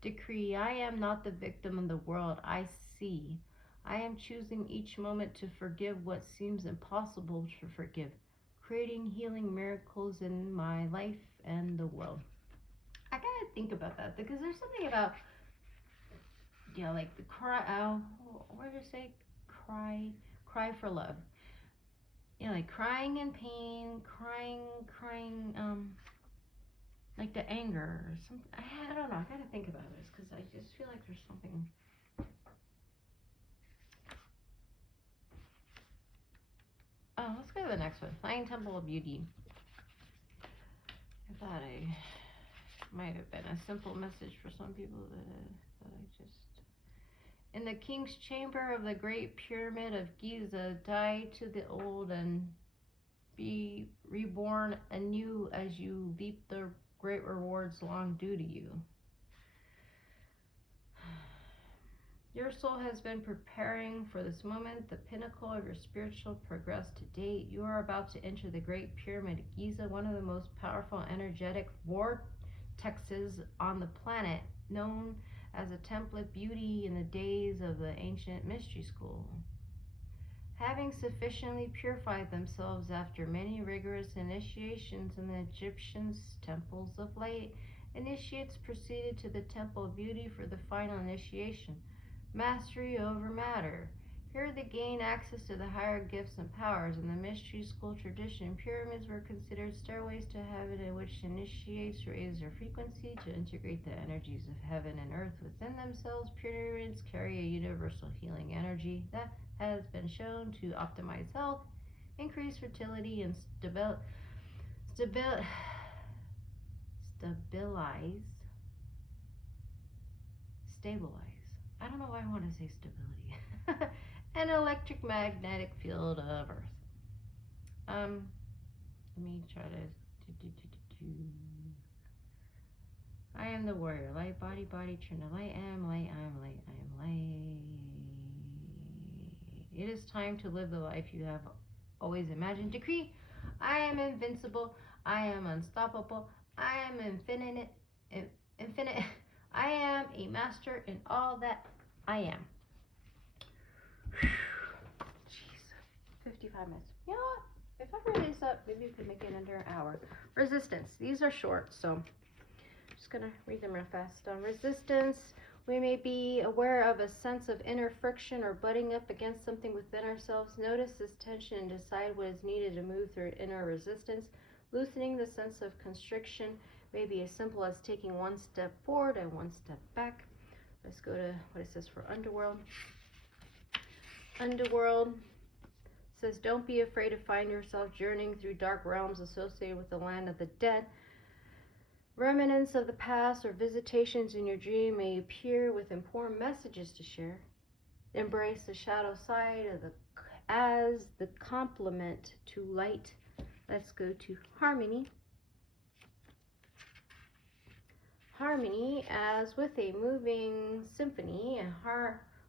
Decree, I am not the victim of the world. I see. I am choosing each moment to forgive what seems impossible to forgive, creating healing miracles in my life and the world. I gotta think about that because there's something about, like the cry. What did I say? Cry for love. Like crying in pain, crying. Like the anger or something. I don't know. I gotta think about this because I just feel like there's something. Oh, let's go to the next one. Flying Temple of Beauty. I thought I might have been a simple message for some people that I just. In the king's chamber of the Great Pyramid of Giza, die to the old and be reborn anew as you leap the great rewards long due to you. Your soul has been preparing for this moment, the pinnacle of your spiritual progress to date. You are about to enter the Great Pyramid of Giza, one of the most powerful energetic vortexes on the planet, known as a template beauty in the days of the ancient mystery school. Having sufficiently purified themselves after many rigorous initiations in the Egyptian temples of light, initiates proceeded to the Temple of Beauty for the final initiation, mastery over matter. Here they gain access to the higher gifts and powers. In the mystery school tradition, pyramids were considered stairways to heaven in which initiates raise their frequency to integrate the energies of heaven and earth within themselves. Pyramids carry a universal healing energy that has been shown to optimize health, increase fertility, and stabilize. I don't know why I want to say stability. An electromagnetic field of Earth. Let me try to I am the warrior. Light, body, turn to light. I am light, I am light, I am light. It is time to live the life you have always imagined. Decree, I am invincible. I am unstoppable. I am infinite. Infinite. I am a master in all that I am. Jeez, 55 minutes. You know what? If I hurry this up, maybe we could make it under an hour. Resistance. These are short, so I'm just going to read them real fast. Resistance. We may be aware of a sense of inner friction or butting up against something within ourselves. Notice this tension and decide what is needed to move through inner resistance. Loosening the sense of constriction may be as simple as taking one step forward and one step back. Let's go to what it says for Underworld. Underworld says, don't be afraid to find yourself journeying through dark realms associated with the land of the dead. Remnants of the past or visitations in your dream may appear with important messages to share. Embrace the shadow side of as the complement to light. Let's go to Harmony. Harmony, as with a moving symphony, a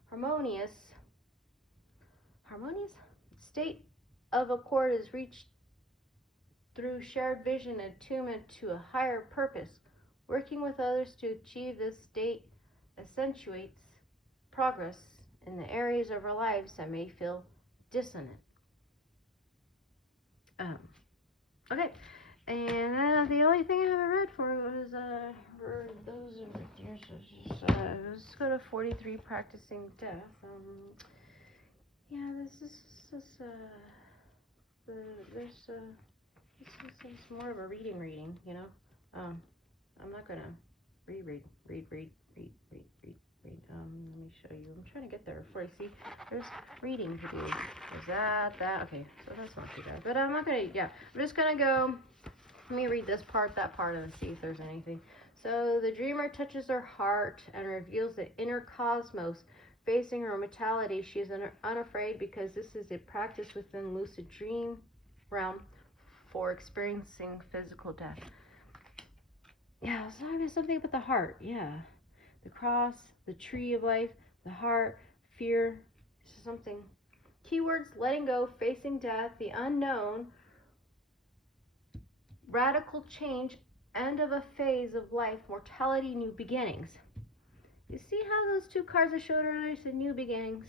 harmonious state of accord is reached through shared vision and attunement to a higher purpose. Working with others to achieve this state accentuates progress in the areas of our lives that may feel dissonant. Okay, and the only thing I haven't read for was for those let's go to 43, Practicing Death. Yeah, this is more of a reading, you know. I'm not gonna read. Let me show you. I'm trying to get there before I see. There's reading to do. Is that? Okay, so that's not too bad. But I'm not gonna, yeah. I'm just gonna go, let me read this part, that part, and see if there's anything. So the dreamer touches her heart and reveals the inner cosmos. Facing her mortality, she is unafraid because this is a practice within lucid dream realm for experiencing physical death. Yeah, so I mean something about the heart. Yeah, the cross, the tree of life, the heart, fear, something. Keywords: letting go, facing death, the unknown, radical change, end of a phase of life, mortality, new beginnings. You see how those two cards I showed earlier said new beginnings?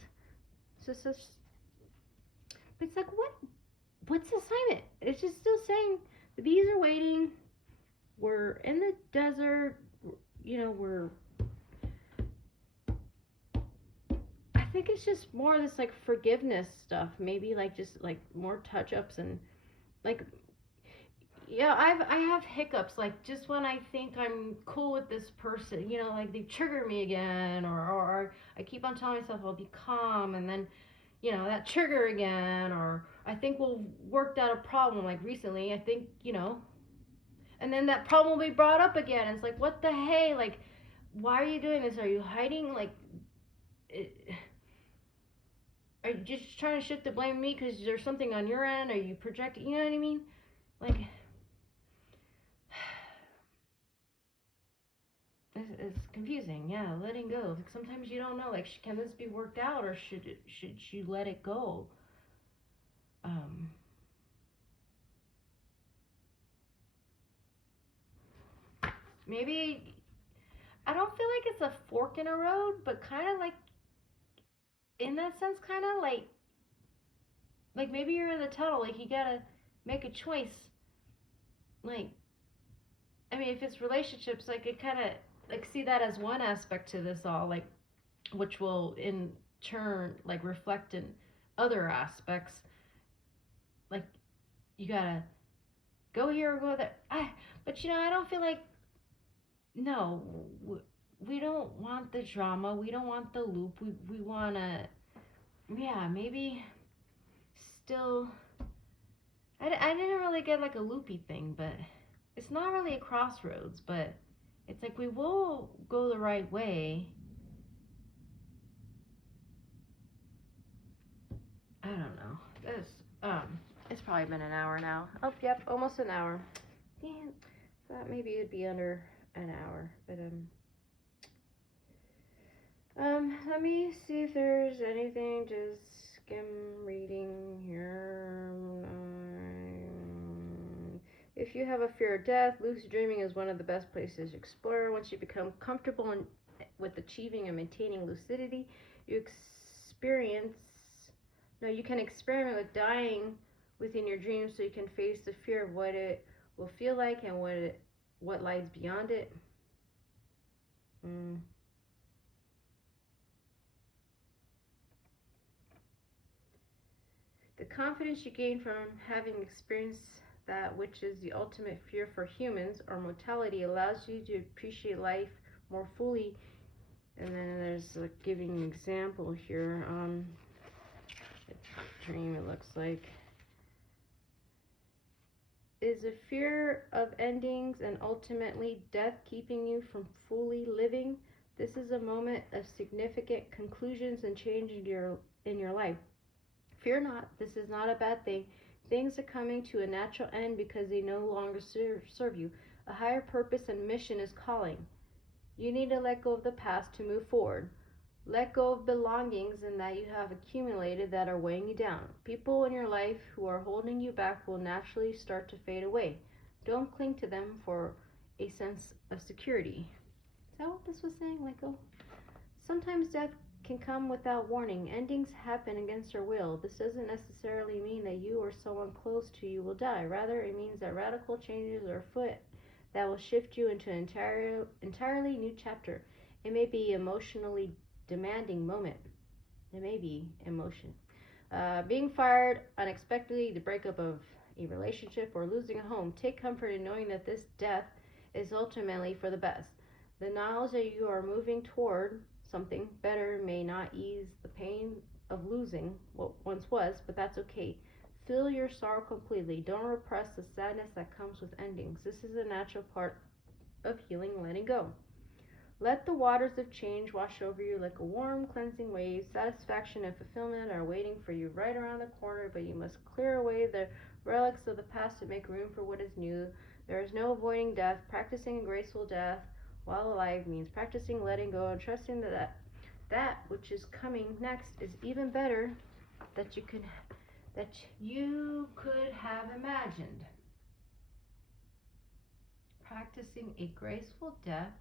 So it's like, what's the assignment? It's just still saying the bees are waiting. We're in the desert. You know, I think it's just more of this like forgiveness stuff. Maybe like just like more touch-ups and like, yeah, I have hiccups, like just when I think I'm cool with this person, you know, like they trigger me again, or I keep on telling myself I'll be calm, and then, you know, that trigger again, or I think we'll work out a problem, like recently, I think, you know, and then that problem will be brought up again, and it's like, what the hey, like, why are you doing this? Are you hiding, like, are you just trying to shift the blame on me because there's something on your end? Are you projecting, you know what I mean? Like, it's confusing, yeah, letting go. Like sometimes you don't know, like, can this be worked out, or should you let it go? Maybe, I don't feel like it's a fork in a road, but kind of like, in that sense, kind of like maybe you're in the tunnel, like you gotta make a choice. Like, I mean, if it's relationships, like it kind of, like, see that as one aspect to this all, like, which will in turn like reflect in other aspects. Like, you gotta go here or go there. But you know, I don't feel like, no, we don't want the drama. We don't want the loop. We want to, yeah, maybe still, I didn't really get like a loopy thing, but it's not really a crossroads, but it's like we will go the right way. probably been an hour now. Oh, yep, almost an hour. Damn, thought maybe it'd be under an hour, but let me see if there's anything. Just skim reading here. If you have a fear of death, lucid dreaming is one of the best places to explore. Once you become comfortable with achieving and maintaining lucidity, you can experiment with dying within your dreams, so you can face the fear of what it will feel like and what lies beyond it. The confidence you gain from having experienced that which is the ultimate fear for humans, or mortality, allows you to appreciate life more fully. And then there's giving an example here. Dream, it looks like. Is a fear of endings and ultimately death keeping you from fully living? This is a moment of significant conclusions and change in your life. Fear not, this is not a bad thing. Things are coming to a natural end because they no longer serve you. A higher purpose and mission is calling. You need to let go of the past to move forward. Let go of belongings and that you have accumulated that are weighing you down. People in your life who are holding you back will naturally start to fade away. Don't cling to them for a sense of security. Is that what this was saying? Let go. Sometimes death can come without warning. Endings happen against our will. This doesn't necessarily mean that you or someone close to you will die. Rather, it means that radical changes are afoot that will shift you into an entirely new chapter. It may be emotionally demanding moment. It may be emotion. Being fired unexpectedly, the breakup of a relationship, or losing a home. Take comfort in knowing that this death is ultimately for the best. The knowledge that you are moving toward something better may not ease the pain of losing what once was, but that's okay. Feel your sorrow completely. Don't repress the sadness that comes with endings. This is a natural part of healing, letting go. Let the waters of change wash over you like a warm, cleansing wave. Satisfaction and fulfillment are waiting for you right around the corner, but you must clear away the relics of the past to make room for what is new. There is no avoiding death. Practicing a graceful death while alive means practicing letting go and trusting that which is coming next is even better that you could have imagined. Practicing a graceful death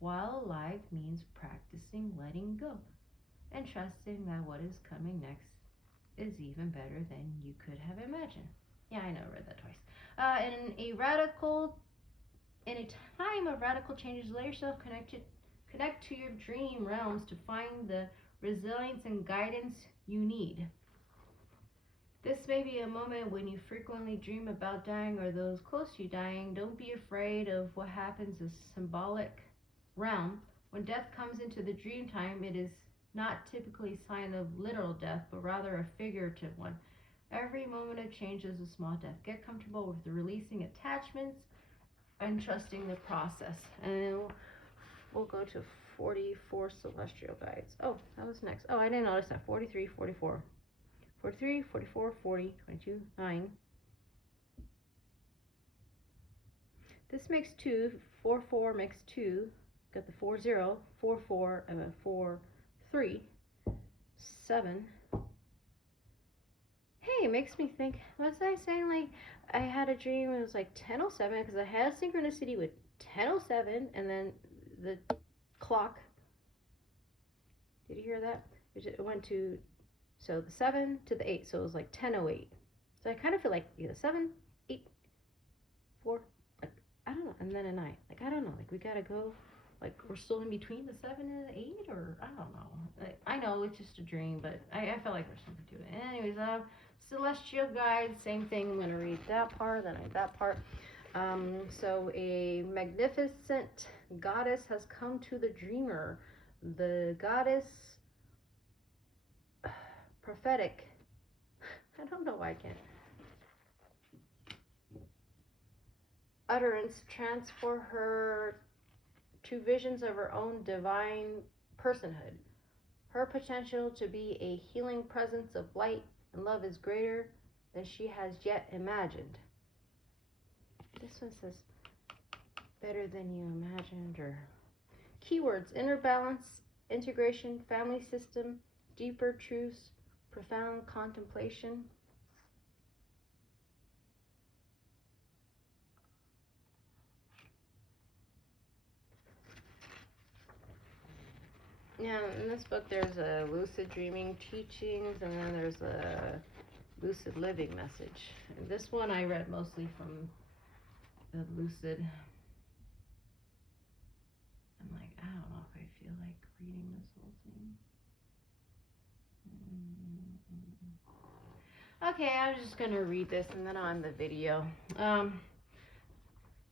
while alive means practicing letting go and trusting that what is coming next is even better than you could have imagined. Yeah, I know, I read that twice. In a time of radical changes, let yourself connect to your dream realms to find the resilience and guidance you need. This may be a moment when you frequently dream about dying or those close to you dying. Don't be afraid of what happens as symbolic realm. When death comes into the dream time, it is not typically a sign of literal death, but rather a figurative one. Every moment of change is a small death. Get comfortable with the releasing attachments and trusting the process. And then we'll go to 44 celestial guides. Oh, that was next. Oh, I didn't notice that. 43, 44. 43, 44, 40, 22, 9. This makes 2. 4, 4 makes 2. Got the 4, 0. 4, 4, and then 4, 3. 7. Hey, it makes me think, was I saying like I had a dream, it was like 10:07 because I had a synchronicity with 10:07 and then the clock. Did you hear that? It went to, so the 7 to the 8, so it was like 10:08. So I kind of feel like either 7, 8, 4, like, I don't know, and then a 9. Like, I don't know, like, we gotta go, like, we're still in between the 7 and the 8, or I don't know. Like, I know it's just a dream, but I felt like there's something to it. Anyways, celestial guides, same thing. I'm gonna read that part, then read that part. So a magnificent goddess has come to the dreamer. The goddess prophetic. I don't know why I can't. Utterance transfer her to visions of her own divine personhood. Her potential to be a healing presence of light and love is greater than she has yet imagined. This one says better than you imagined, or keywords: inner balance, integration, family system, deeper truths, profound contemplation. Now, in this book, there's a lucid dreaming teachings, and then there's a lucid living message. And this one I read mostly from the lucid. I'm like, I don't know if I feel like reading this whole thing. Okay, I'm just gonna read this and then on the video.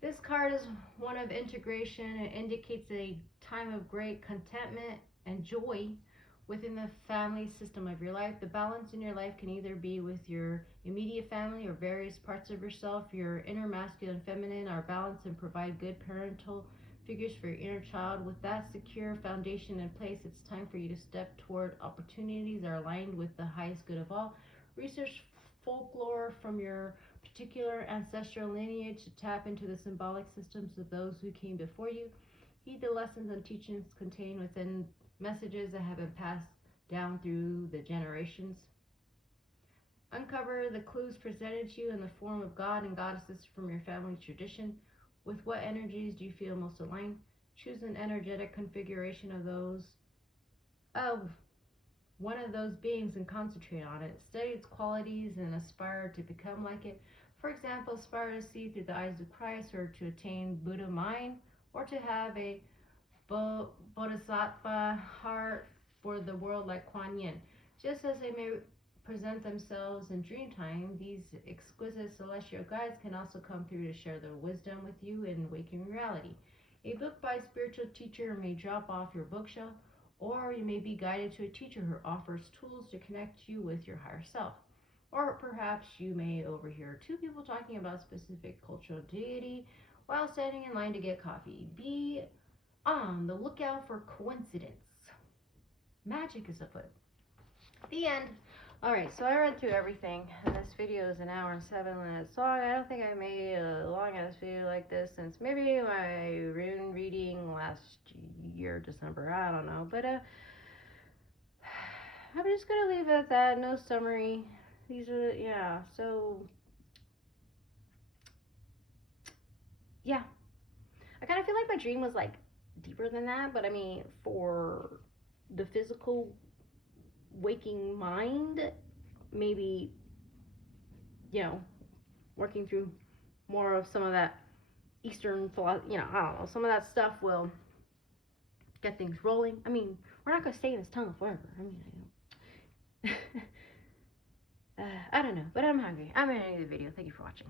This card is one of integration. It indicates a time of great contentment and joy within the family system of your life. The balance in your life can either be with your immediate family or various parts of yourself. Your inner masculine and feminine are balanced and provide good parental figures for your inner child. With that secure foundation in place, it's time for you to step toward opportunities that are aligned with the highest good of all. Research folklore from your particular ancestral lineage to tap into the symbolic systems of those who came before you. Heed the lessons and teachings contained within messages that have been passed down through the generations. Uncover the clues presented to you in the form of God and goddesses from your family tradition. With what energies do you feel most aligned? Choose an energetic configuration of one of those beings and concentrate on it. Study its qualities and aspire to become like it. For example, aspire to see through the eyes of Christ, or to attain Buddha mind, or to have a Bodhisattva heart for the world like Kuan Yin. Just as they may present themselves in dream time, these exquisite celestial guides can also come through to share their wisdom with you in waking reality. A book by a spiritual teacher may drop off your bookshelf, or you may be guided to a teacher who offers tools to connect you with your higher self. Or perhaps you may overhear two people talking about a specific cultural deity while standing in line to get coffee. Be on the lookout for coincidence. Magic is afoot. The end. Alright, so I read through everything, and this video is an hour and 7 minutes long. I don't think I made a long ass video like this since maybe my rune reading last year, December. I don't know, but I'm just gonna leave it at that. No summary. These are, yeah, so yeah. I kind of feel like my dream was like deeper than that, but I mean, for the physical waking mind, maybe, you know, working through more of some of that Eastern philosophy, you know, I don't know, some of that stuff will get things rolling. I mean, we're not going to stay in this tunnel forever. I mean, I don't know, but I'm hungry. I'm going to end the video. Thank you for watching.